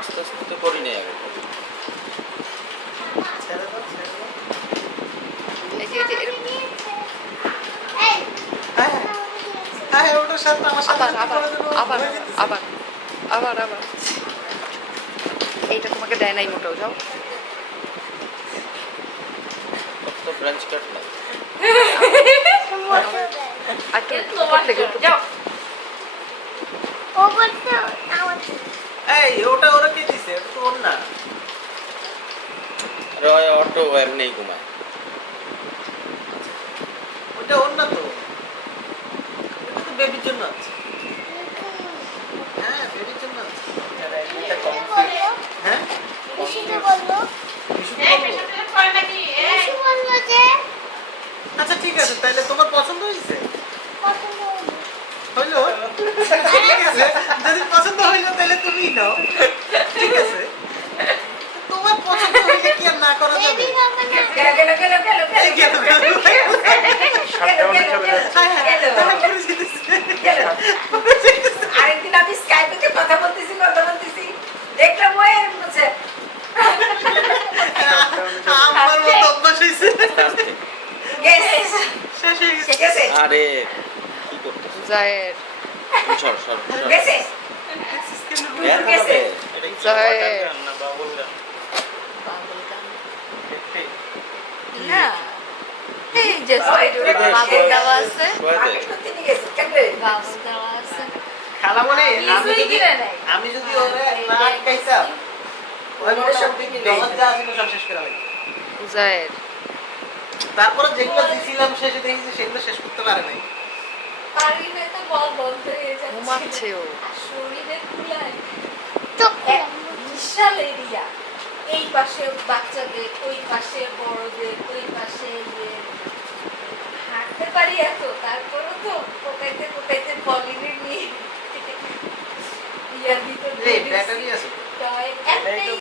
আস্তে আস্তে তো করি নাই আগে। এই যে এরকম ওটার সাথে আমার সাথে আবার আবার আবার আবার আবার আবার এইটা তোমাকে দেয় নাই মোটেও, যাও। তো ফ্রেঞ্চ কাট না। আর একটু উপর থেকে যাও। এই ওটা ওরা কে দিছে? এটা তো ওর না। আরে ওই অটো এমনি ঘুমায়। ওটা ওর না তো। এটা তো বেবির জন্য আছে। হ্যাঁ, বেবির জন্য আছে। হ্যাঁ? আচ্ছা ঠিক আছে, তাহলে তোমার পছন্দ হয়েছে? হইলো? ঠিক আছে, যদি পছন্দ হইলো তাহলে তুমিই নাও। ঠিক আছে? তোমার পছন্দ হইলে কি আর না করা যাবে? এই গেল, গেল। হ্যাঁ, হ্যাঁ, পুরো জিতেছে। পুরো জিতেছে। আরেকদিন আমি স্কাইপে কথা বলতেছি দেখলাম ওই বলছে আমার মতো অভ্যাস হয়েছে। শেষ হয়ে গেছে। আরে কি করতেছ? জায়ের সর সর সর। গেছে বের গেছে। হবে। জায়ের বাবুল গান। বাবুল গাম দেখতে। না, এই যে বাবুল দেওয়া আছে, আগে করতে নিয়ে গেছে কেমনে বাবুল দেওয়া আছে। খালা মনে কিছুই কিনে নাই। আমি যদি ওরে না আটকাইতাম ওই মোটামুটি জগৎ যা ছিল সব শেষ করে ফেলতাম। জায়ের তারপরে যেগুলো দিছিলাম শেষে দেখি যে সেগুলো শেষ করতে পারে নাই। পারিলে তো বল বন্ধ হয়ে যাচ্ছে ঘুমাচ্ছে ও। আর শরীরে ফুলায় এক বিশাল এরিয়া, এই পাশে বাচ্চাদের, ওই পাশে বড়দের, ওই পাশে হাঁটতে পারি এত, তারপরও তো কোথাইতে কোথাইতে পলিনে নিয়ে ইয়ার ভিতর এই ব্যাটারি আছে। একটাই